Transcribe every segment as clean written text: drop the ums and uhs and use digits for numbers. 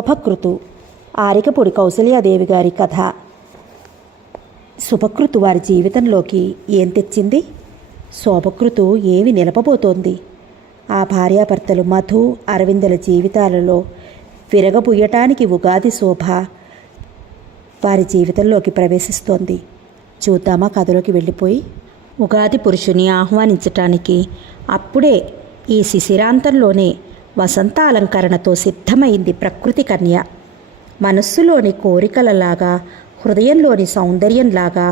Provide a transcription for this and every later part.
శోభకృతు ఆరికపూడి కౌసల్యాదేవి గారి కథ. శుభకృతు వారి జీవితంలోకి ఏం తెచ్చింది? శోభకృతు ఏమి నిలపబోతోంది? ఆ భార్యాభర్తలు మధు అరవిందల జీవితాలలో విరగబుయ్యటానికి ఉగాది శోభ వారి జీవితంలోకి ప్రవేశిస్తోంది. చూద్దామా కథలోకి వెళ్ళిపోయి. ఉగాది పురుషుని ఆహ్వానించటానికి అప్పుడే ఈ శిశిరాంతంలోనే వసంత అలంకరణతో సిద్ధమైంది ప్రకృతి కన్య. మనస్సులోని కోరికలలాగా, హృదయంలోని సౌందర్యంలాగా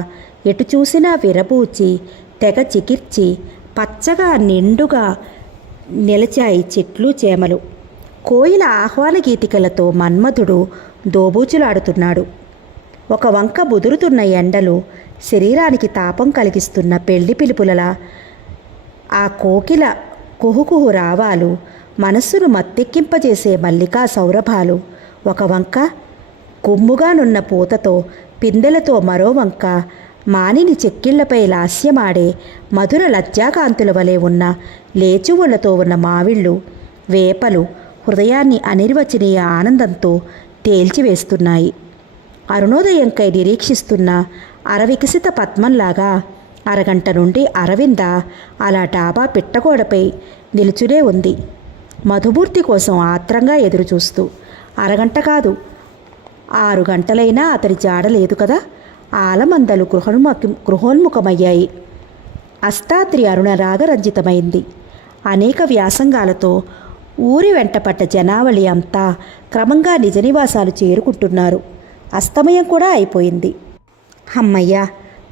ఎటు చూసినా విరబూచి తెగ చికిర్చి పచ్చగా నిండుగా నిలిచాయి చెట్లు చేమలు. కోయిల ఆహ్వాన గీతికలతో మన్మధుడు దోబూచులాడుతున్నాడు. ఒక వంక బుదురుతున్న ఎండలు శరీరానికి తాపం కలిగిస్తున్న పెళ్లి పిలుపులలా ఆ కోకిల కుహుకుహు రావాలు, మనస్సును మత్తెక్కింపజేసే మల్లికా సౌరభాలు ఒక వంక, గుమ్ముగానున్న పూతతో పిందెలతో మరో వంక, మానిని చెక్కిళ్లపై లాస్యమాడే మధుర లజ్జాకాంతుల వలె ఉన్న లేచువులతో ఉన్న మావిళ్ళు, వేపలు హృదయాన్ని అనిర్వచనీయ ఆనందంతో తేల్చివేస్తున్నాయి. అరుణోదయంకై నిరీక్షిస్తున్న అరవికసిత పద్మంలాగా అరగంట నుండి అరవింద అలా డాబా పిట్టగోడపై నిలుచునే ఉంది, మధుమూర్తి కోసం ఆత్రంగా ఎదురుచూస్తూ. అరగంట కాదు, 6 గంటలైనా అతడి జాడలేదు కదా. ఆలమందలు గృహోన్ముఖమయ్యాయి. అస్తాద్రి అరుణ రాగరంజితమైంది. అనేక వ్యాసంగాలతో ఊరి వెంటపడ్డ జనావళి అంతా క్రమంగా నిజ నివాసాలు చేరుకుంటున్నారు. అస్తమయం కూడా అయిపోయింది. అమ్మయ్యా,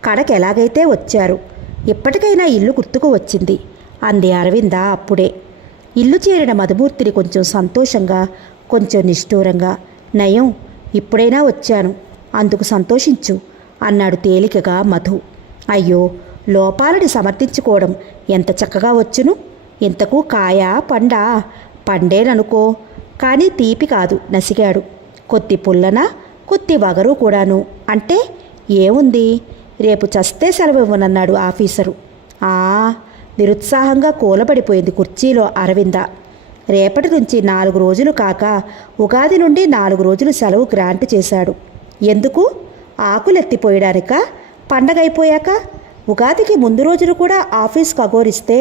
కడకెలాగైతే వచ్చారు, ఇప్పటికైనా ఇల్లు గుర్తుకు వచ్చింది అంది అరవింద అప్పుడే. ఇల్లు చేరిన మధుమూర్తిని కొంచెం సంతోషంగా, కొంచెం నిష్ఠూరంగా, నయం ఇప్పుడైనా వచ్చాను, అందుకు సంతోషించు అన్నాడు తేలికగా మధు. అయ్యో, లోపాలని సమర్థించుకోవడం ఎంత చక్కగా వచ్చును. ఇంతకు కాయ పండా? పండేననుకో, కానీ తీపి కాదు, నసిగాడు. కొద్ది పుల్లన, కొద్ది వగరు కూడాను. అంటే ఏముంది, రేపు చస్తే సెలవు ఇవ్వనన్నాడు ఆఫీసరు. నిరుత్సాహంగా కూలబడిపోయింది కుర్చీలో అరవింద. రేపటి నుంచి 4 రోజులు కాక ఉగాది నుండి 4 రోజులు సెలవు గ్రాంట్ చేశాడు. ఎందుకు? ఆకులెత్తిపోయడానిక? పండగ అయిపోయాక? ఉగాదికి ముందు రోజులు కూడా ఆఫీస్కి అగోరిస్తే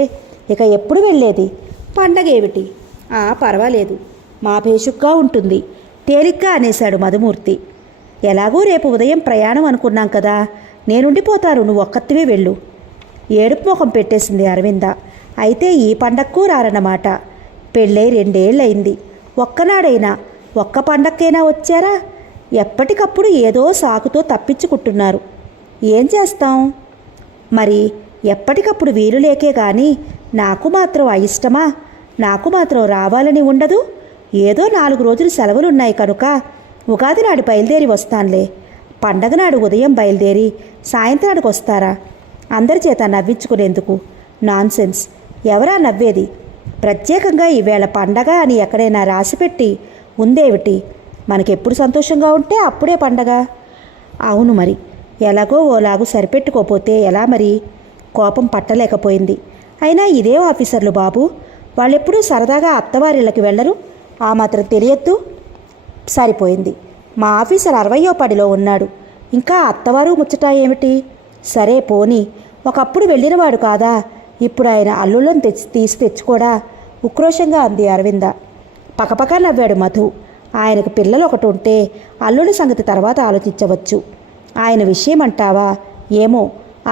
ఇక ఎప్పుడు వెళ్ళేది? పండగ ఏమిటి? పర్వాలేదు, మా భేషుగ్గా ఉంటుంది తేలిగ్గా అనేశాడు మధుమూర్తి. ఎలాగూ రేపు ఉదయం ప్రయాణం అనుకున్నాం కదా, నేనుండిపోతాను, నువ్వు ఒక్కత్తివే వెళ్ళు. ఏడుపు ముఖం పెట్టేసింది అరవింద. అయితే ఈ పండగకు రారన్నమాట. పెళ్ళై 2 ఏళ్ళయింది. ఒక్కనాడైనా, ఒక్క పండక్కైనా వచ్చారా? ఎప్పటికప్పుడు ఏదో సాకుతో తప్పించుకుంటున్నారు. ఏం చేస్తాం మరి, ఎప్పటికప్పుడు వీలు లేకే కానీ నాకు మాత్రం అయిష్టమా? నాకు మాత్రం రావాలని ఉండదు. ఏదో 4 రోజులు సెలవులున్నాయి కనుక ఉగాది నాడు బయలుదేరి వస్తానులే. పండగ నాడు ఉదయం బయలుదేరి సాయంత్రానికి వస్తారా? అందరి చేత నవ్వించుకునేందుకు. నాన్సెన్స్. ఎవరా నవ్వేది? ప్రత్యేకంగా ఈవేళ పండగ అని ఎక్కడైనా రాసిపెట్టి ఉందేమిటి? మనకెప్పుడు సంతోషంగా ఉంటే అప్పుడే పండగ. అవును మరి, ఎలాగో ఓలాగూ సరిపెట్టుకోపోతే ఎలా మరి? కోపం పట్టలేకపోయింది. అయినా ఇదే ఆఫీసర్లు బాబు, వాళ్ళెప్పుడూ సరదాగా అత్తవారిళ్ళకి వెళ్ళరు, ఆ మాత్రం తెలియద్దు. సరిపోయింది, మా ఆఫీసర్ 60వ పడిలో ఉన్నాడు, ఇంకా అత్తవారు ముచ్చట ఏమిటి? సరే పోనీ, ఒకప్పుడు వెళ్ళినవాడు కాదా, ఇప్పుడు ఆయన అల్లుళ్ళని తీసి తెచ్చుకోడా? ఉక్రోషంగా అంది అరవింద. పకపక నవ్వాడు మధు. ఆయనకు పిల్లలు ఒకటి ఉంటే అల్లుడి సంగతి తర్వాత ఆలోచించవచ్చు. ఆయన విషయం అంటావా? ఏమో,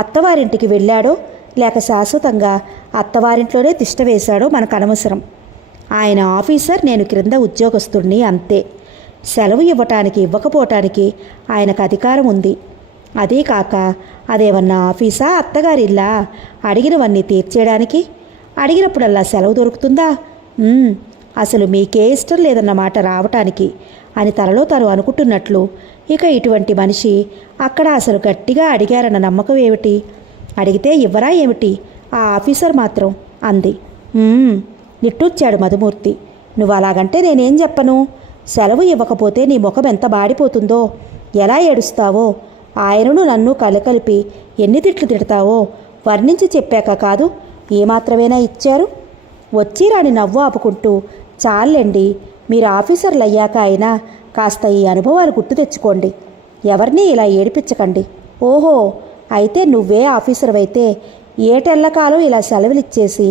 అత్తవారింటికి వెళ్ళాడో లేక శాశ్వతంగా అత్తవారింట్లోనే తిష్ట వేశాడో మనకు అనవసరం. ఆయన ఆఫీసర్, నేను క్రింద ఉద్యోగస్తుడిని, అంతే. సెలవు ఇవ్వటానికి ఇవ్వకపోవటానికి ఆయనకు అధికారం ఉంది. అదే కాక అదేమన్నా ఆఫీసా, అత్తగారిల్లా అడిగినవన్నీ తీర్చేయడానికి? అడిగినప్పుడల్లా సెలవు దొరుకుతుందా? అసలు మీకే ఇష్టం లేదన్నమాట రావటానికి అని తనలో తను అనుకుంటున్నట్లు. ఇక ఇటువంటి మనిషి అక్కడ అసలు గట్టిగా అడిగారన్న నమ్మకం ఏమిటి? అడిగితే ఇవ్వరా ఏమిటి ఆ ఆఫీసర్ మాత్రం అంది. నిట్టూర్చాడు మధుమూర్తి. నువ్వు అలాగంటే నేనేం చెప్పను? సెలవు ఇవ్వకపోతే నీ ముఖం ఎంత బాడిపోతుందో, ఎలా ఏడుస్తావో, ఆయనను నన్ను కలకలిపి ఎన్ని తిట్లు తిడతావో వర్ణించి చెప్పాక కాదు, ఏమాత్రమేనా ఇచ్చారు? వచ్చి రాని నవ్వు ఆపుకుంటూ చాలండి, మీరు ఆఫీసర్లు అయ్యాక అయినా కాస్త ఈ అనుభవాలు గుర్తు తెచ్చుకోండి. ఎవరినీ ఇలా ఏడిపించకండి. ఓహో, అయితే నువ్వే ఆఫీసర్వైతే ఏటెల్లకాలం ఇలా సెలవులిచ్చేసి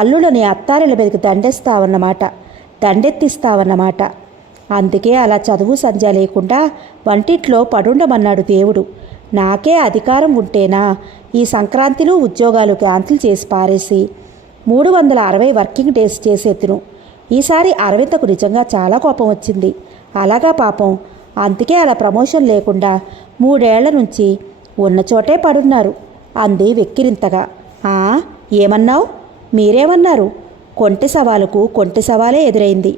అల్లుడని అత్తారిల మీదకి దండెత్తిస్తావన్నమాట. అందుకే అలా చదువు సంధ్య లేకుండా వంటింట్లో పడుండమన్నాడు దేవుడు. నాకే అధికారం ఉంటేనా ఈ సంక్రాంతిలో ఉద్యోగాలు క్యాన్సిల్ చేసి పారేసి 360 వర్కింగ్ డేస్ చేసేతును. ఈసారి అరవిందకు నిజంగా చాలా కోపం వచ్చింది. అలాగా పాపం, అందుకే అలా ప్రమోషన్ లేకుండా 3 ఏళ్ల నుంచి ఉన్న చోటే పడున్నారు అంది వెక్కిరింతగా. ఏమన్నావు? మీరేమన్నారు? కొంటె సవాలుకు కొంటె సవాలే ఎదురైంది.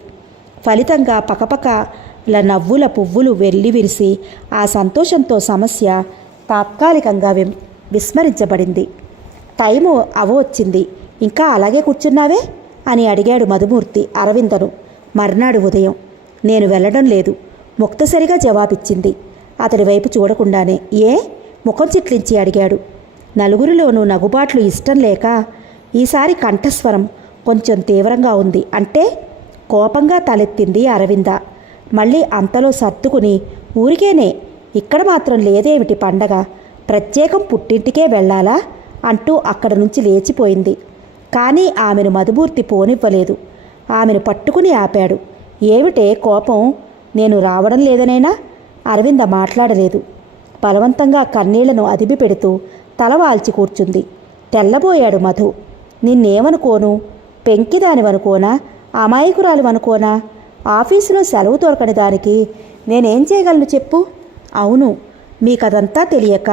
ఫలితంగా పకపకల నవ్వుల పువ్వులు వెల్లివిరిసి ఆ సంతోషంతో సమస్య తాత్కాలికంగా విస్మరించబడింది. టైము అవొచ్చింది, ఇంకా అలాగే కూర్చున్నావే అని అడిగాడు మధుమూర్తి అరవిందను మర్నాడు ఉదయం. నేను వెళ్ళడం లేదు, ముక్తసరిగా జవాబిచ్చింది అతడి వైపు చూడకుండానే. ఏ? ముఖం చిట్లించి అడిగాడు. నలుగురిలోనూ నగుబాట్లు ఇష్టం లేక ఈసారి కంఠస్వరం కొంచెం తీవ్రంగా ఉంది. అంటే? కోపంగా తలెత్తింది అరవింద. మళ్ళీ అంతలో సర్దుకుని, ఊరికేనే, ఇక్కడ మాత్రం లేదేమిటి పండగ? ప్రత్యేకం పుట్టింటికే వెళ్ళాలా అంటూ అక్కడ నుంచి లేచిపోయింది. కానీ ఆమెను మధుమూర్తి పోనివ్వలేదు. ఆమెను పట్టుకుని ఆపాడు. ఏమిటే కోపం? నేను రావడం లేదనేనా? అరవింద మాట్లాడలేదు. బలవంతంగా కన్నీళ్లను అదిమి పెడుతూ తల వాల్చి కూర్చుంది. తెల్లబోయాడు మధు. నిన్నేమనుకోను? పెంకిదానివనుకోనా? అమాయకురాలివనుకోనా? ఆఫీసులో సెలవు దొరకని దానికి నేనేం చేయగలను చెప్పు? అవును, మీకదంతా తెలియక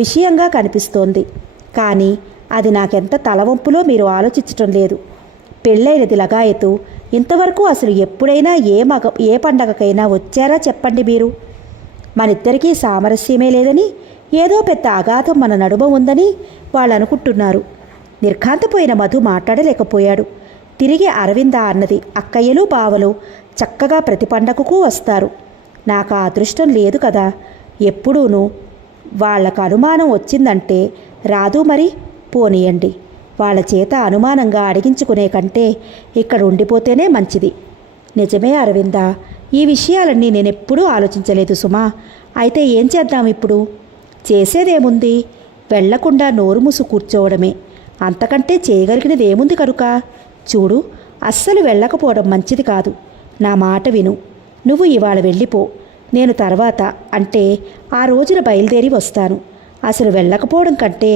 విషయంగా కనిపిస్తోంది. కానీ అది నాకెంత తలవంపులో మీరు ఆలోచించటం లేదు. పెళ్ళైనది లగాయతు. ఇంతవరకు అసలు ఎప్పుడైనా ఏ పండగకైనా వచ్చారా చెప్పండి మీరు? మనిద్దరికీ సామరస్యమే లేదని, ఏదో పెద్ద అగాధం మన నడుమ ఉందని వాళ్ళు అనుకుంటున్నారు. నిర్ఘాంతపోయిన మధు మాట్లాడలేకపోయాడు. తిరిగి అరవింద అన్నది, అక్కయ్యలు బావలు చక్కగా ప్రతి పండగకు వస్తారు. నాకు ఆ అదృష్టం లేదు కదా. ఎప్పుడూనూ వాళ్ళకు అనుమానం వచ్చిందంటే రాదు. మరి పోనీయండి. వాళ్ళ చేత అనుమానంగా అడిగించుకునే కంటే ఇక్కడ ఉండిపోతేనే మంచిది. నిజమే అరవింద, ఈ విషయాలన్నీ నేనెప్పుడూ ఆలోచించలేదు సుమా. అయితే ఏం చేద్దాం ఇప్పుడు? చేసేదేముంది? వెళ్లకుండా నోరు మూసు కూర్చోవడమే. అంతకంటే చేయగలిగినదేముంది కనుక? చూడు, అస్సలు వెళ్ళకపోవడం మంచిది కాదు. నా మాట విను. నువ్వు ఇవాళ వెళ్ళిపో. నేను తర్వాత, అంటే ఆ రోజున బయలుదేరి వస్తాను. అసలు వెళ్ళకపోవడం కంటే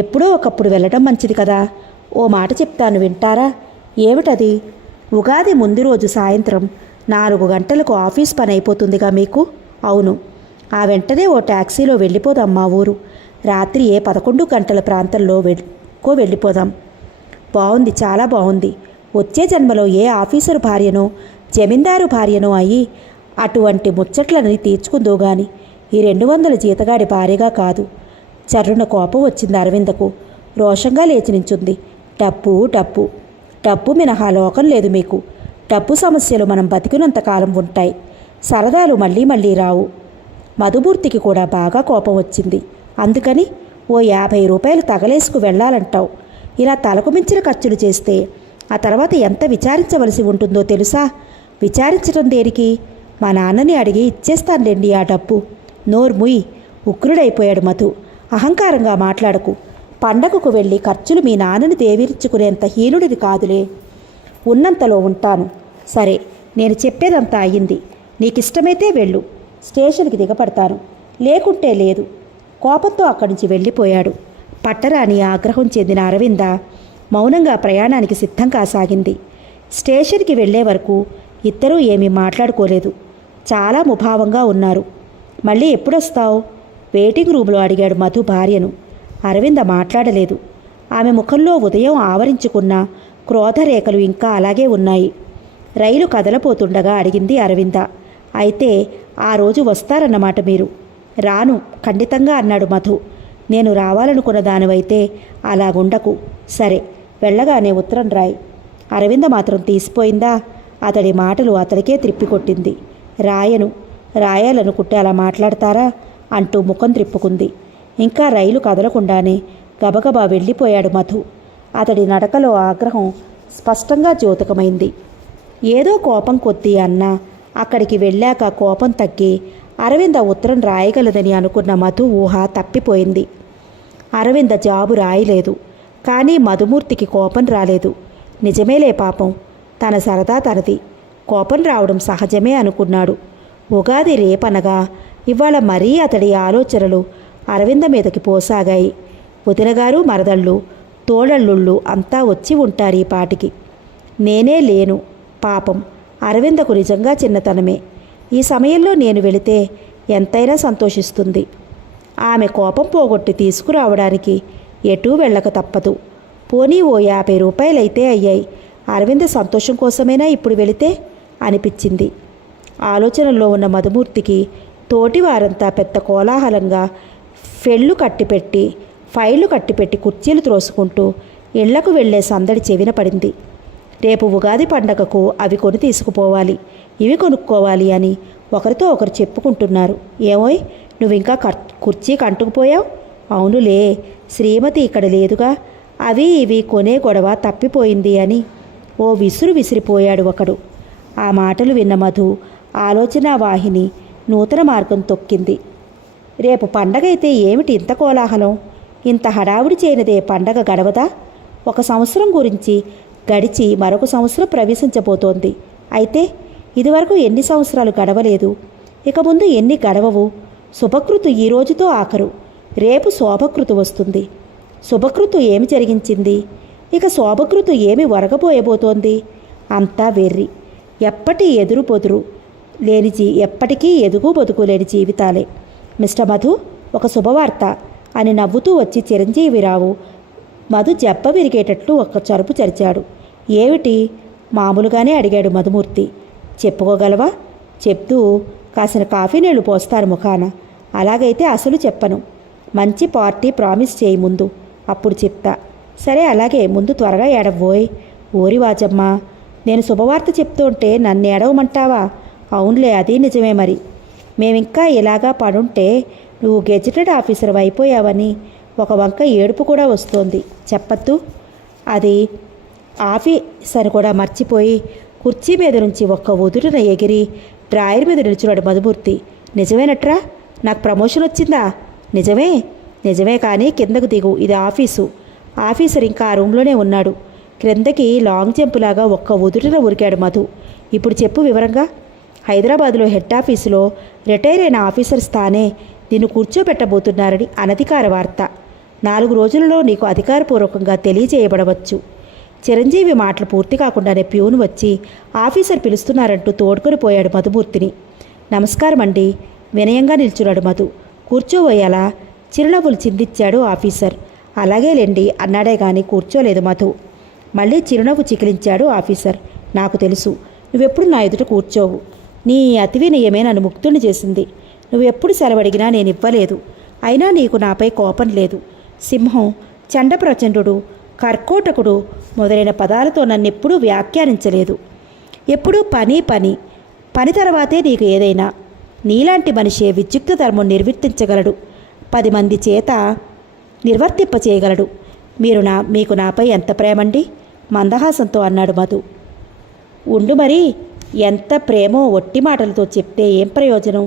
ఎప్పుడో ఒకప్పుడు వెళ్ళడం మంచిది కదా. ఓ మాట చెప్తాను, వింటారా? ఏమిటది? ఉగాది ముందు రోజు సాయంత్రం 4 గంటలకు ఆఫీస్ పని అయిపోతుందిగా మీకు? అవును. ఆ వెంటనే ఓ ట్యాక్సీలో వెళ్ళిపోదాం మా ఊరు. రాత్రి 11 గంటల ప్రాంతంలో వెళ్ళిపోదాం. బాగుంది, చాలా బాగుంది. వచ్చే జన్మలో ఏ ఆఫీసరు భార్యనో జమీందారు భార్యనో అయ్యి అటువంటి ముచ్చట్లని తీర్చుకుందో గాని ఈ 200 జీతగాడి భార్యగా కాదు. చర్రున కోపం వచ్చింది అరవిందకు. రోషంగా లేచి నించుంది. డబ్బు డబ్బు డబ్బు మినహా లోకం లేదు మీకు. డబ్బు సమస్యలు మనం బతికినంతకాలం ఉంటాయి. సరదాలు మళ్ళీ మళ్ళీ రావు. మధుమూర్తికి కూడా బాగా కోపం వచ్చింది. అందుకని ఓ 50 రూపాయలు తగలేసుకు వెళ్ళాలంటావు. ఇలా తలకు మించిన ఖర్చులు చేస్తే ఆ తర్వాత ఎంత విచారించవలసి ఉంటుందో తెలుసా? విచారించడం దేనికి? మా నాన్నని అడిగి ఇచ్చేస్తానులేండి ఆ డబ్బు. నోర్ముయ్. ఉగ్రుడైపోయాడు మధు. అహంకారంగా మాట్లాడకు. పండగకు వెళ్ళి ఖర్చులు మీ నాన్నని దేవిరించుకునేంత హీనుడిని కాదులే. ఉన్నంతలో ఉంటాను. సరే, నేను చెప్పేదంతా అయ్యింది. నీకిష్టమైతే వెళ్ళు. స్టేషన్కి దిగపడతాను, లేకుంటే లేదు. కోపంతో అక్కడి నుంచి వెళ్ళిపోయాడు. పట్టరాని ఆగ్రహం చెందిన అరవింద మౌనంగా ప్రయాణానికి సిద్ధం కాసాగింది. స్టేషన్కి వెళ్లే వరకు ఇద్దరూ ఏమీ మాట్లాడుకోలేదు. చాలా ముభావంగా ఉన్నారు. మళ్ళీ ఎప్పుడొస్తావు? వెయిటింగ్ రూమ్లో అడిగాడు మధు భార్యను. అరవింద మాట్లాడలేదు. ఆమె ముఖంలో ఉదయం ఆవరించుకున్న క్రోధరేఖలు ఇంకా అలాగే ఉన్నాయి. రైలు కదలపోతుండగా అడిగింది అరవింద. అయితే ఆ రోజు వస్తారన్నమాట మీరు? రాను ఖండితంగా అన్నాడు మధు. నేను రావాలనుకున్న దానివైతే అలాగుండకు. సరే, వెళ్ళగానే ఉత్తరం రాయి. అరవింద మాత్రం తీసిపోయిందా? అతడి మాటలు అతడికే త్రిప్పికొట్టింది. రాయాలనుకుంటే అలా మాట్లాడతారా అంటూ ముఖం త్రిప్పుకుంది. ఇంకా రైలు కదలకుండానే గబగబా వెళ్ళిపోయాడు మధు. అతడి నడకలో ఆగ్రహం స్పష్టంగా ద్యోతకమైంది. ఏదో కోపం కొద్దీ అన్నా అక్కడికి వెళ్ళాక కోపం తగ్గి అరవింద ఉత్తరం రాయగలదని అనుకున్న మధు ఊహ తప్పిపోయింది. అరవింద జాబు రాయలేదు, కానీ మధుమూర్తికి కోపం రాలేదు. నిజమేలే పాపం, తన సరదా తనది, కోపం రావడం సహజమే అనుకున్నాడు. ఉగాది రేపనగా ఇవాళ మరీ అతడి ఆలోచనలు అరవింద మీదకి పోసాగాయి. వదినగారు, మరదళ్ళు, తోడళ్ళుళ్ళు అంతా వచ్చి ఉంటారు ఈ పాటికి. నేనే లేను. పాపం అరవిందకు నిజంగా చిన్నతనమే. ఈ సమయంలో నేను వెళితే ఎంతైనా సంతోషిస్తుంది. ఆమె కోపం పోగొట్టి తీసుకురావడానికి ఎటూ వెళ్ళక తప్పదు. పోనీ ఓ 50 రూపాయలైతే అయ్యాయి. అరవింద సంతోషం కోసమైనా ఇప్పుడు వెళితే అనిపించింది. ఆలోచనలో ఉన్న మధుమూర్తికి తోటి వారంతా పెద్ద కోలాహలంగా ఫైళ్లు కట్టిపెట్టి కుర్చీలు త్రోసుకుంటూ ఇళ్లకు వెళ్లే సందడి చెవిన పడింది. రేపు ఉగాది పండగకు అవి కొని తీసుకుపోవాలి, ఇవి కొనుక్కోవాలి అని ఒకరితో ఒకరు చెప్పుకుంటున్నారు. ఏమోయ్, నువ్వింకా కుర్చీకి అంటుకుపోయావు? అవునులే, శ్రీమతి ఇక్కడ లేదుగా, అవి ఇవి కొనే గొడవ తప్పిపోయింది అని ఓ విసిరిపోయాడు ఒకడు. ఆ మాటలు విన్న మధు ఆలోచనా వాహిని నూతన మార్గం తొక్కింది. రేపు పండగైతే ఏమిటి ఇంత కోలాహలం? ఇంత హడావుడి చేయనిదే పండగ గడవదా? 1 సంవత్సరం గురించి గడిచి మరొక సంవత్సరం ప్రవేశించబోతోంది. అయితే ఇదివరకు ఎన్ని సంవత్సరాలు గడవలేదు, ఇక ముందు ఎన్ని గడవవు? శుభకృతు ఈ రోజుతో ఆఖరు. రేపు శోభకృతు వస్తుంది. శుభకృతు ఏమి జరిగించింది? ఇక శోభకృతు ఏమి ఒరగబోయబోతోంది? అంతా వెర్రి. ఎప్పటికీ ఎదుగు బతుకు లేని జీవితాలే. మిస్టర్ మధు, ఒక శుభవార్త అని నవ్వుతూ వచ్చి చిరంజీవిరావు మధు జబ్బ విరిగేటట్లు ఒక చరుపు చరిచాడు. ఏమిటి? మామూలుగానే అడిగాడు మధుమూర్తి. చెప్పుకోగలవా? చెప్తూ కాసిన కాఫీ నీళ్లు పోస్తాను ముఖాన. అలాగైతే అసలు చెప్పను. మంచి పార్టీ ప్రామిస్ చేయి ముందు, అప్పుడు చెప్తా. సరే అలాగే, ముందు త్వరగా ఏడవ్వోయ్. ఓరి వాజమ్మ, నేను శుభవార్త చెప్తుంటే నన్ను ఏడవమంటావా? అవునులే, అది నిజమే. మరి మేమింకా ఇలాగా పడుంటే నువ్వు గెజిటెడ్ ఆఫీసర్ అయిపోయావని ఒక వంక ఏడుపు కూడా వస్తోంది. చెప్పద్దు. అది ఆఫీసర్ కూడా మర్చిపోయి కుర్చీ మీద నుంచి ఒక్క ఉదురున ఎగిరి డ్రాయర్ మీద నిల్చున్నాడు మధుమూర్తి. నిజమేనట్రా? నాకు ప్రమోషన్ వచ్చిందా? నిజమే కానీ కిందకు దిగు, ఇది ఆఫీసు. ఆఫీసర్ ఇంకా ఆ రూమ్లోనే ఉన్నాడు. క్రిందకి లాంగ్ జంపులాగా ఒక్క ఉదురున ఉరికాడు మధు. ఇప్పుడు చెప్పు వివరంగా. హైదరాబాదులో హెడ్ ఆఫీసులో రిటైర్ అయిన ఆఫీసర్ స్థానే నిన్ను కూర్చోబెట్టబోతున్నారని అనధికార వార్త. 4 రోజులలో నీకు అధికారపూర్వకంగా తెలియజేయబడవచ్చు. చిరంజీవి మాటలు పూర్తి కాకుండానే ప్యూన్ వచ్చి ఆఫీసర్ పిలుస్తున్నారంటూ తోడుకొని పోయాడు మధుమూర్తిని. నమస్కారం అండి, వినయంగా నిల్చున్నాడు మధు. కూర్చోబోయాలా? చిరునవ్వులు చిందిచ్చాడు ఆఫీసర్. అలాగేలేండి అన్నాడే గాని కూర్చోలేదు మధు. మళ్ళీ చిరునవ్వు చికిలించాడు ఆఫీసర్. నాకు తెలుసు, నువ్వెప్పుడు నా ఎదుట కూర్చోవు. నీ అతి వినయమే నన్ను ముక్తుని చేసింది. నువ్వెప్పుడు సెలవడిగినా నేను ఇవ్వలేదు. అయినా నీకు నాపై కోపం లేదు. సింహం, చండప్రచండు, కర్కోటకుడు మొదలైన పదాలతో నన్నెప్పుడూ వ్యాఖ్యానించలేదు. ఎప్పుడూ పని తర్వాతే నీకు ఏదైనా. నీలాంటి మనిషే విద్యుక్త ధర్మం నిర్వర్తించగలడు, 10 మంది చేత నిర్వర్తింపచేయగలడు. మీకు నాపై ఎంత ప్రేమండి? మందహాసంతో అన్నాడు మధు. ఉండు మరి, ఎంత ప్రేమో ఒట్టి మాటలతో చెప్తే ఏం ప్రయోజనం?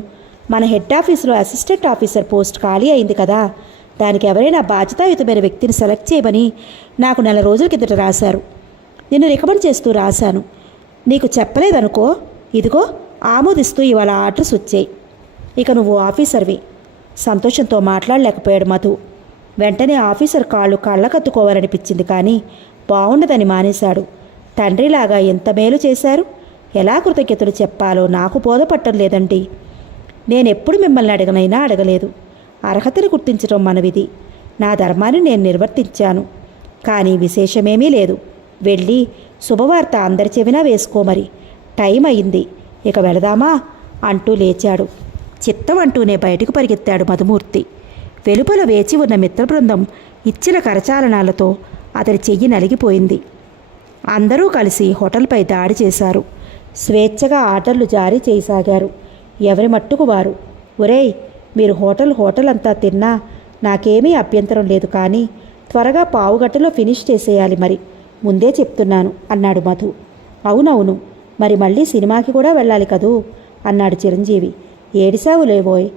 మన హెడ్ ఆఫీసులో అసిస్టెంట్ ఆఫీసర్ పోస్ట్ ఖాళీ అయింది కదా, దానికి ఎవరైనా బాధ్యతాయుతమైన వ్యక్తిని సెలెక్ట్ చేయమని నాకు 4 రోజుల కిందట రాశారు. నిన్ను రికమెండ్ చేస్తూ రాశాను. నీకు చెప్పలేదనుకో. ఇదిగో ఆమోదిస్తూ ఇవాళ ఆర్డర్స్ వచ్చాయి. ఇక నువ్వు ఆఫీసర్వి. సంతోషంతో మాట్లాడలేకపోయాడు మధు. వెంటనే ఆఫీసర్ కాళ్ళు కళ్ళకత్తుకోవాలనిపించింది, కానీ బాగుండదని మానేశాడు. తండ్రిలాగా ఎంత మేలు చేశారు, ఎలా కృతజ్ఞతలు చెప్పాలో నాకు బోధపట్టం లేదండి. నేనెప్పుడు మిమ్మల్ని అడగలేదు. అర్హతను గుర్తించడం మన విధి. నా ధర్మాన్ని నేను నిర్వర్తించాను. కానీ విశేషమేమీ లేదు. వెళ్ళి శుభవార్త అందరి చెవినా వేసుకోమరి. టైం అయింది, ఇక వెళదామా అంటూ లేచాడు. చిత్తం అంటూనే బయటకు పరిగెత్తాడు మధుమూర్తి. వెలుపల వేచి ఉన్న మిత్రబృందం ఇచ్చిన కరచాలనాలతో అతని చెయ్యి నలిగిపోయింది. అందరూ కలిసి హోటల్పై దాడి చేశారు. స్వేచ్ఛగా ఆర్డర్లు జారీ చేయసాగారు. ఎవరి మట్టుకు వారు. ఒరేయ్, మీరు హోటల్ అంతా తిన్నా నాకేమీ అభ్యంతరం లేదు, కానీ త్వరగా పావుగంటలో ఫినిష్ చేసేయాలి. మరి ముందే చెప్తున్నాను అన్నాడు మధు. అవునవును, మరి మళ్ళీ సినిమాకి కూడా వెళ్ళాలి కదూ అన్నాడు చిరంజీవి. ఏడిసావులేవోయ్,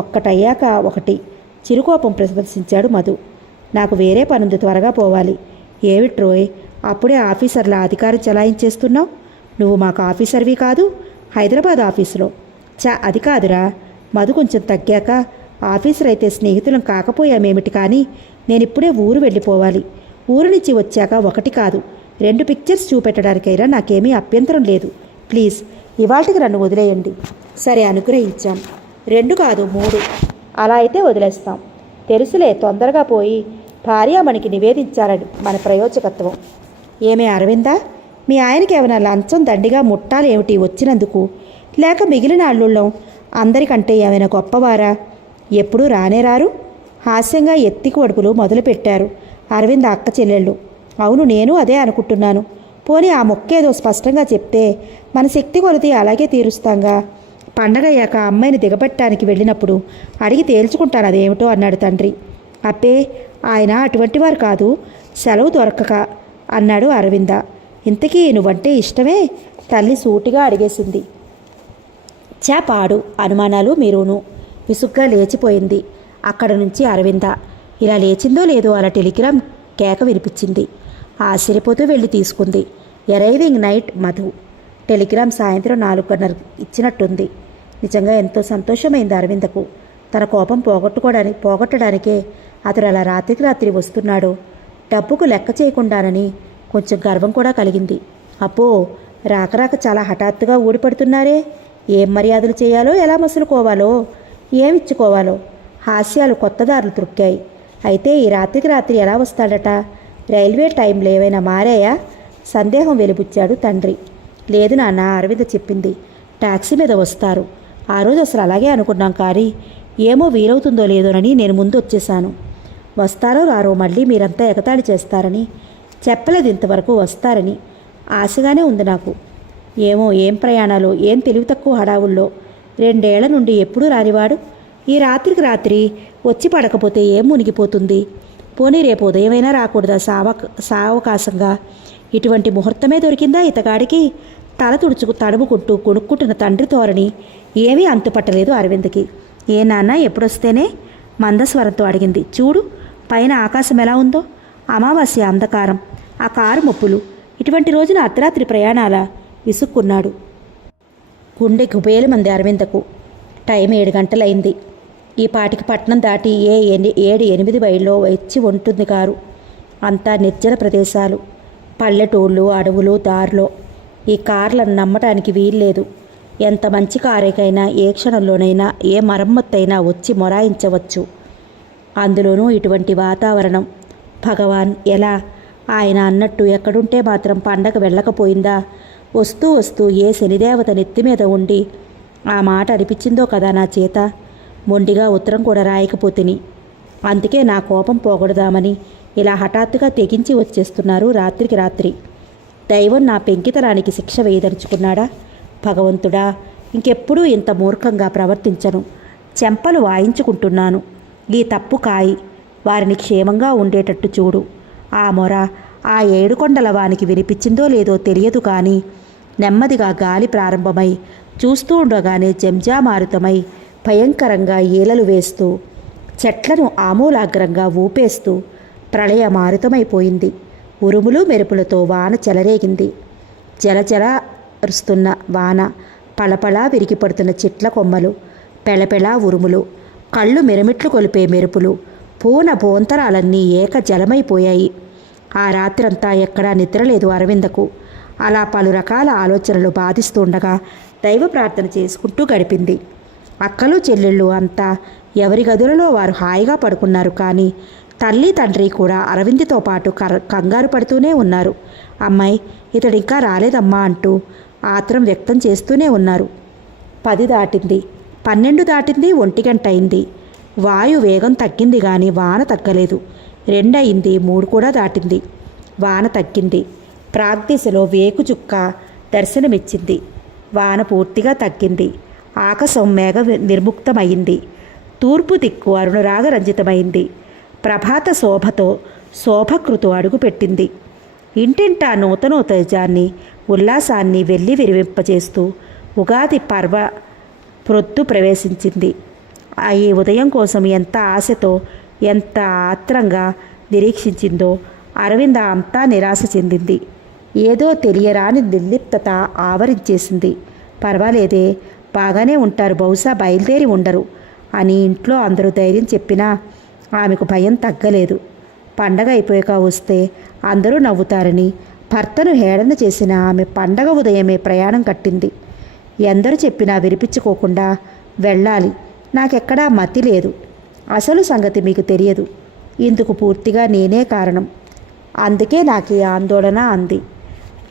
ఒక్కటయ్యాక ఒకటి చిరుకోపం ప్రదర్శించాడు మధు. నాకు వేరే పనుంది, త్వరగా పోవాలి. ఏమిట్రోయ్ అప్పుడే ఆఫీసర్ల అధికారం చెలాయించేస్తున్నావు? నువ్వు మాకు ఆఫీసర్వి కాదు, హైదరాబాద్ ఆఫీసులో. అది కాదురా. మధు కొంచెం తగ్గాక ఆఫీసర్ అయితే స్నేహితులం కాకపోయామేమిటి, కానీ నేనిప్పుడే ఊరు వెళ్ళిపోవాలి. ఊరు నుంచి వచ్చాక ఒకటి కాదు 2 పిక్చర్స్ చూపెట్టడానికైనా నాకేమీ అభ్యంతరం లేదు. ప్లీజ్ ఇవాళకి నన్ను వదిలేయండి. సరే, అనుగ్రహించాం. 2 కాదు 3. అలా అయితే వదిలేస్తాం. తెలుసులే, తొందరగా పోయి భార్యామణికి నివేదించాలని మన ప్రయోజకత్వం. ఏమే అరవిందా, మీ ఆయనకి ఏమైనా లంచం దండిగా ముట్టాలేమిటి వచ్చినందుకు? లేక మిగిలిన అల్లుళ్ళం అందరికంటే ఏమైనా గొప్పవారా? ఎప్పుడూ రానే రారు? హాస్యంగా ఎత్తికి వడుపులు మొదలుపెట్టారు అరవింద్ అక్క చెల్లెళ్ళు. అవును, నేను అదే అనుకుంటున్నాను. పోనీ ఆ మొక్కేదో స్పష్టంగా చెప్తే మన శక్తి కొలది అలాగే తీరుస్తాంగా. పండగయ్యాక అమ్మాయిని దిగబట్టడానికి వెళ్ళినప్పుడు అడిగి తేల్చుకుంటాను అదేమిటో అన్నాడు తండ్రి. అబ్బే, ఆయన అటువంటి వారు కాదు, సెలవు దొరకక అన్నాడు అరవింద. ఇంతకీ నువ్వంటే ఇష్టమే? తల్లి సూటిగా అడిగేసింది. పాడు అనుమానాలు మీరును. విసుగ్గా లేచిపోయింది అక్కడ నుంచి అరవింద. ఇలా లేచిందో లేదో అలా టెలిగ్రామ్ కేక వినిపించింది. ఆశ్చర్యపోతూ వెళ్ళి తీసుకుంది. ఎరైవింగ్ నైట్ మధు. టెలిగ్రామ్ సాయంత్రం 4:30 ఇచ్చినట్టుంది. నిజంగా ఎంతో సంతోషమైంది అరవిందకు. తన కోపం పోగొట్టడానికే అతడు అలా రాత్రికి రాత్రి వస్తున్నాడు. డబ్బుకు లెక్క చేయకుండానని కొంచెం గర్వం కూడా కలిగింది. అబ్బో, రాక చాలా హఠాత్తుగా ఊడిపడుతున్నారే. ఏం మర్యాదలు చేయాలో, ఎలా మసులుకోవాలో, ఏమిచ్చుకోవాలో హాస్యాలు కొత్త దారులు త్రొక్కాయి. అయితే ఈ రాత్రికి రాత్రి ఎలా వస్తాడట? రైల్వే టైంలు ఏవైనా మారాయా? సందేహం వెలిబుచ్చాడు తండ్రి. లేదు నాన్న, అరవింద చెప్పింది, టాక్సీ మీద వస్తారు. ఆ రోజు అసలు అలాగే అనుకున్నాం, కానీ ఏమో వీలవుతుందో లేదోనని నేను ముందు వచ్చేశాను. వస్తారో రారో మళ్ళీ మీరంతా ఎగతాళి చేస్తారని చెప్పలేదు, ఇంతవరకు వస్తారని ఆశగానే ఉంది నాకు. ఏమో ఏం ప్రయాణాలు, ఏం తెలివి తక్కువ హడావుల్లో. 2 ఏళ్ల నుండి ఎప్పుడూ రానివాడు ఈ రాత్రికి రాత్రి వచ్చి పడకపోతే ఏం మునిగిపోతుంది? పోనీ రేపు ఉదయమైనా రాకూడదా సావకాశంగా? ఇటువంటి ముహూర్తమే దొరికిందా ఇతగాడికి? తల తడుముకుంటూ కొనుక్కుంటున్న తండ్రి ధోరణి ఏమీ అంతుపట్టలేదు అరవింద్కి. ఏ నాన్న, ఎప్పుడొస్తేనే? మందస్వరంతో అడిగింది. చూడు పైన ఆకాశం ఎలా ఉందో, అమావాస్య అంధకారం, ఆ కారు మొప్పులు. ఇటువంటి రోజున అర్ధరాత్రి ప్రయాణాల? విసుక్కున్నాడు. గుండె గుబేలమంది అరవిందకు. టైం 7 గంటలైంది. ఈ పాటికి పట్నం దాటి 7-8 మైళ్ళలో వచ్చి ఉంటుంది కారు. అంతా నిర్జన ప్రదేశాలు, పల్లెటూళ్ళు, అడవులు దారిలో. ఈ కార్లను నమ్మటానికి వీల్లేదు. ఎంత మంచి కారేకైనా ఏ క్షణంలోనైనా ఏ మరమ్మత్తైనా వచ్చి మొరాయించవచ్చు. అందులోనూ ఇటువంటి వాతావరణం. భగవాన్, ఎలా? ఆయన అన్నట్టు ఎక్కడుంటే మాత్రం పండగ వెళ్ళకపోయిందా? వస్తూ వస్తూ ఏ శనిదేవత నెత్తి మీద ఉండి ఆ మాట అనిపించిందో కదా నా చేత. మొండిగా ఉత్తరం కూడా రాయకపోతిని. అందుకే నా కోపం పోగొడదామని ఇలా హఠాత్తుగా తెగించి వచ్చేస్తున్నారు రాత్రికి రాత్రి. దైవం నా పెంకితనానికి శిక్ష వేయదలుచుకున్నాడా? భగవంతుడా, ఇంకెప్పుడూ ఇంత మూర్ఖంగా ప్రవర్తించను. చెంపలు వాయించుకుంటున్నాను. ఈ తప్పు కాయి. వారిని క్షేమంగా ఉండేటట్టు చూడు. ఆ మొర ఆ 7 కొండల వానికి వినిపించిందో లేదో తెలియదు, కానీ నెమ్మదిగా గాలి ప్రారంభమై చూస్తూ ఉండగానే జంజామారుతమై భయంకరంగా ఈలలు వేస్తూ చెట్లను ఆమూలాగ్రంగా ఊపేస్తూ ప్రళయమారుతమైపోయింది. ఉరుములు మెరుపులతో వాన చెలరేగింది. జలజలరుస్తున్న వాన, పళపళా విరిగిపడుతున్న చెట్ల కొమ్మలు, పెళపెళా ఉరుములు, కళ్ళు మిరమిట్లు కొలిపే మెరుపులు, పూన భోంతరాలన్నీ ఏక జలమైపోయాయి. ఆ రాత్రంతా ఎక్కడా నిద్రలేదు అరవిందకు. అలా పలు రకాల ఆలోచనలు బాధిస్తుండగా దైవ ప్రార్థన చేసుకుంటూ గడిపింది. అక్కలు చెల్లెళ్ళు అంతా ఎవరి గదులలో వారు హాయిగా పడుకున్నారు. కానీ తల్లి తండ్రి కూడా అరవింద్తో పాటు కంగారు పడుతూనే ఉన్నారు. అమ్మాయి, ఇతడు ఇంకా రాలేదమ్మా అంటూ ఆత్రం వ్యక్తం చేస్తూనే ఉన్నారు. 10 దాటింది, 12 దాటింది, 1 గంట అయింది. వాయు వేగం తగ్గింది కానీ వాన తగ్గలేదు. 2 అయింది, 3 కూడా దాటింది. వాన తగ్గింది. ప్రాగ్దిశలో వేకు చుక్క దర్శనమిచ్చింది. వాన పూర్తిగా తగ్గింది. ఆకాశం మేఘ నిర్ముక్తమైంది. తూర్పు దిక్కు అరుణరాగరంజితమైంది. ప్రభాత శోభతో శోభకృతు అడుగుపెట్టింది. ఇంటింటా నూతనోత్తేజాన్ని ఉల్లాసాన్ని వెళ్ళి విరివింపచేస్తూ ఉగాది పర్వ ప్రొద్దు ప్రవేశించింది. ఈ ఉదయం కోసం ఎంత ఆశతో ఎంత ఆత్రంగా నిరీక్షించిందో అరవింద అంతా నిరాశ చెందింది. ఏదో తెలియరాని నిర్లిప్తత ఆవరించేసింది. పర్వాలేదే, బాగానే ఉంటారు, బహుశా బయలుదేరి ఉండరు అని ఇంట్లో అందరూ ధైర్యం చెప్పినా ఆమెకు భయం తగ్గలేదు. పండగ అయిపోయాక వస్తే అందరూ నవ్వుతారని భర్తను హేళన చేసిన ఆమె పండగ ఉదయమే ప్రయాణం కట్టింది. ఎందరూ చెప్పినా వినిపించుకోకుండా వెళ్ళాలి, నాకెక్కడా మతి లేదు, అసలు సంగతి మీకు తెలియదు, ఇందుకు పూర్తిగా నేనే కారణం, అందుకే నాకు ఈ ఆందోళన అంది.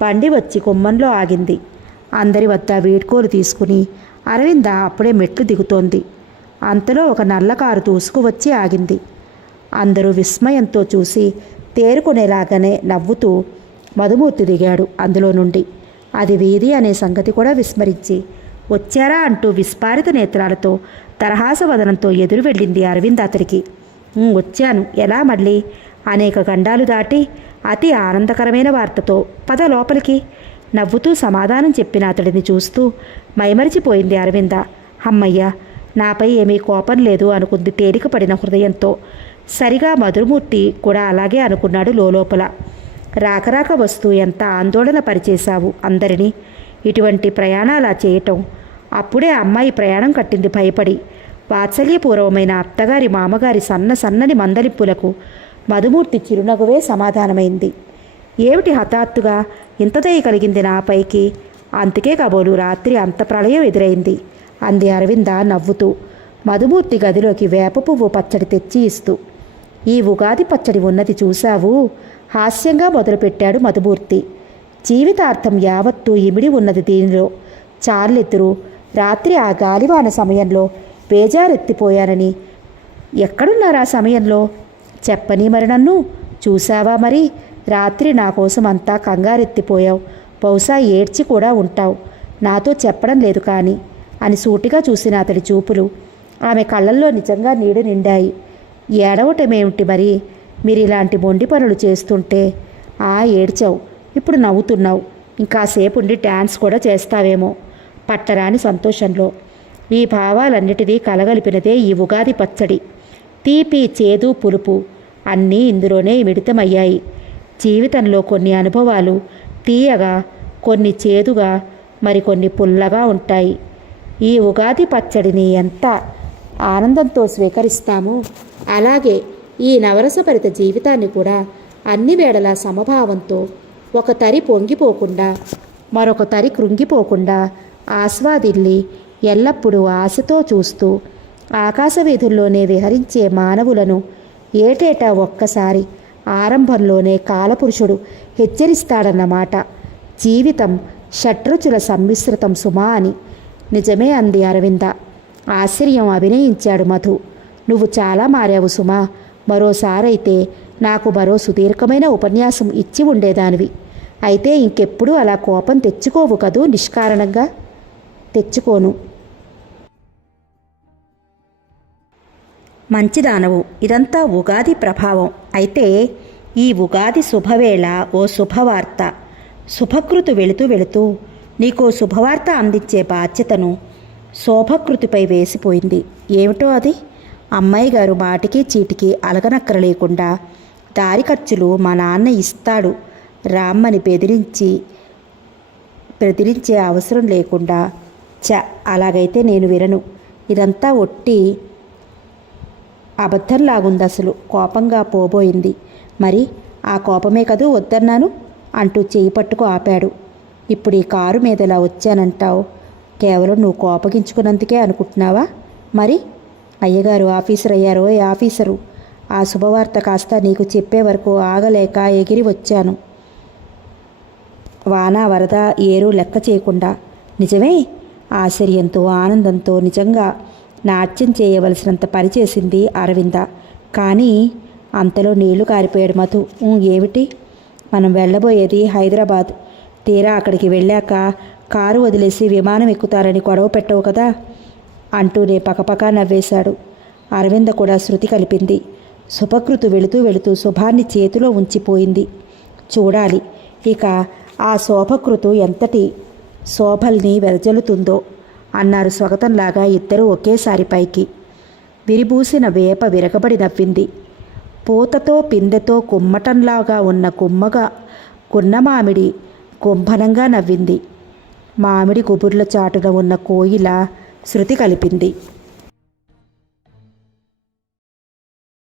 బండి వచ్చి గుమ్మంలో ఆగింది. అందరి వద్ద వీడ్కోలు తీసుకుని అరవింద అప్పుడే మెట్లు దిగుతోంది. అంతలో ఒక నల్ల కారు దూసుకువచ్చి ఆగింది. అందరూ విస్మయంతో చూసి తేరుకునేలాగానే నవ్వుతూ మధుమూర్తి దిగాడు అందులో నుండి. అది వీధి అనే సంగతి కూడా విస్మరించి వచ్చారా అంటూ విస్పారిత నేత్రాలతో తరహాసవదనంతో ఎదురు వెళ్ళింది అరవింద్ అతడికి. వచ్చాను, ఎలా మళ్ళీ? అనేక గండాలు దాటి అతి ఆనందకరమైన వార్తతో, పద లోపలికి, నవ్వుతూ సమాధానం చెప్పిన అతడిని చూస్తూ మైమరిచిపోయింది అరవింద. అమ్మయ్య, నాపై ఏమీ కోపం లేదు అనుకుంది తేలికపడిన హృదయంతో. సరిగా మధుమూర్తి కూడా అలాగే అనుకున్నాడు లోపల. రాకరాక వస్తూ ఎంత ఆందోళన పరిచేశావు అందరినీ, ఇటువంటి ప్రయాణాలా చేయటం? అప్పుడే అమ్మాయి ప్రయాణం కట్టింది భయపడి. వాత్సల్యపూర్వమైన అత్తగారి మామగారి సన్నని మందలింపులకు మధుమూర్తి చిరునవ్వే సమాధానమైంది. ఏమిటి హఠాత్తుగా ఇంత దయ కలిగింది నాపైకి? అందుకే కాబోలు రాత్రి అంత ప్రళయం ఎదురైంది అంది అరవింద నవ్వుతూ మధుమూర్తి గదిలోకి వేప పువ్వు పచ్చడి తెచ్చి ఇస్తూ. ఈ ఉగాది పచ్చడి ఉన్నది చూశావు? హాస్యంగా మొదలుపెట్టాడు మధుమూర్తి. జీవితార్థం యావత్తూ ఇమిడి ఉన్నది దీనిలో. చాలెత్తురు, రాత్రి ఆ గాలివాన సమయంలో బేజారెత్తిపోయానని. ఎక్కడున్నారా సమయంలో? చెప్పని మరి నన్ను చూశావా? మరి రాత్రి నా కోసం అంతా కంగారెత్తిపోయావు, బహుశా ఏడ్చి కూడా ఉంటావు, నాతో చెప్పడం లేదు కానీ అని సూటిగా చూసిన అతడి చూపులు ఆమె కళ్ళల్లో నిజంగా నీడు నిండాయి. ఏడవటమేమిటి మరి? మీరు ఇలాంటి మొండి పనులు చేస్తుంటే ఏడ్చావు, ఇప్పుడు నవ్వుతున్నావు, ఇంకాసేపు ఉండి డ్యాన్స్ కూడా చేస్తావేమో పట్టరాని సంతోషంలో. ఈ భావాలన్నిటినీ కలగలిపినదే ఈ ఉగాది పచ్చడి. తీపి, చేదు, పులుపు అన్నీ ఇందులోనే మిళితమయ్యాయి. జీవితంలో కొన్ని అనుభవాలు తీయగా, కొన్ని చేదుగా, మరికొన్ని పుల్లగా ఉంటాయి. ఈ ఉగాది పచ్చడిని ఎంత ఆనందంతో స్వీకరిస్తామో అలాగే ఈ నవరసభరిత జీవితాన్ని కూడా అన్ని వేళలా సమభావంతో, ఒక తరి పొంగిపోకుండా మరొక తరి కృంగిపోకుండా ఆస్వాదిల్లి ఎల్లప్పుడూ ఆశతో చూస్తూ ఆకాశవీధుల్లోనే విహరించే మానవులను ఏటేటా ఒక్కసారి ఆరంభంలోనే కాలపురుషుడు హెచ్చరిస్తాడన్నమాట. జీవితం షట్రుచుల సమ్మిశ్రితం సుమా అని. నిజమే అంది అరవింద. ఆశ్చర్యం అభినయించాడు మధు. నువ్వు చాలా మారావు సుమా, మరోసారైతే నాకు మరో సుదీర్ఘమైన ఉపన్యాసం ఇచ్చి ఉండేదానివి. అయితే ఇంకెప్పుడు అలా కోపం తెచ్చుకోవు కదూ నిష్కారణంగా? తెచ్చుకోను. మంచిదానవు. ఇదంతా ఉగాది ప్రభావం. అయితే ఈ ఉగాది శుభవేళ ఓ శుభవార్త. శుభకృతు వెళుతూ నీకో శుభవార్త అందించే బాధ్యతను శోభకృతిపై వేసిపోయింది. ఏమిటో అది? అమ్మాయి గారు మాటికి చీటికి అలగనక్కర లేకుండా దారి ఖర్చులు మా నాన్న ఇస్తాడు రామ్మని బెదిరించే అవసరం లేకుండా. అలాగైతే నేను వినను. ఇదంతా ఒట్టి అబద్ధంలాగుంది. అసలు కోపంగా పోబోయింది. మరి ఆ కోపమే కదూ వద్దన్నాను అంటూ చేయి పట్టుకు ఆపాడు. ఇప్పుడు ఈ కారు మీదలా వచ్చానంటావు, కేవలం నువ్వు కోపగించుకున్నందుకే అనుకుంటున్నావా? మరి అయ్యగారు ఆఫీసర్ అయ్యారో ఆఫీసరు. ఆ శుభవార్త కాస్త నీకు చెప్పే వరకు ఆగలేక ఎగిరి వచ్చాను, వాన వరద ఏరు లెక్క చేయకుండా. నిజమే? ఆశ్చర్యంతో ఆనందంతో నిజంగా నాట్యం చేయవలసినంత పనిచేసింది అరవింద. కానీ అంతలో నీళ్లు కారిపోయాడు మధు. ఏమిటి? మనం వెళ్ళబోయేది హైదరాబాద్. తీరా అక్కడికి వెళ్ళాక కారు వదిలేసి విమానం ఎక్కుతారని గొడవ పెట్టవు కదా అంటూనే పకపకా నవ్వేశాడు. అరవింద కూడా శృతి కలిపింది. శుభకృతు వెళుతూ శుభాన్ని చేతిలో ఉంచిపోయింది. చూడాలి ఇక ఆ శోభకృతు ఎంతటి శోభల్ని వెదజల్లుతుందో అన్నారు స్వగతంలాగా ఇద్దరూ ఒకేసారి పైకి. విరిబూసిన వేప విరగబడి నవ్వింది. పూతతో పిందెతో కుమ్మటంలాగా ఉన్న కుమ్మగా గున్నమామిడి కుంభనంగా నవ్వింది. మామిడి గుబుర్ల చాటున ఉన్న కోయిల శృతి కలిపింది.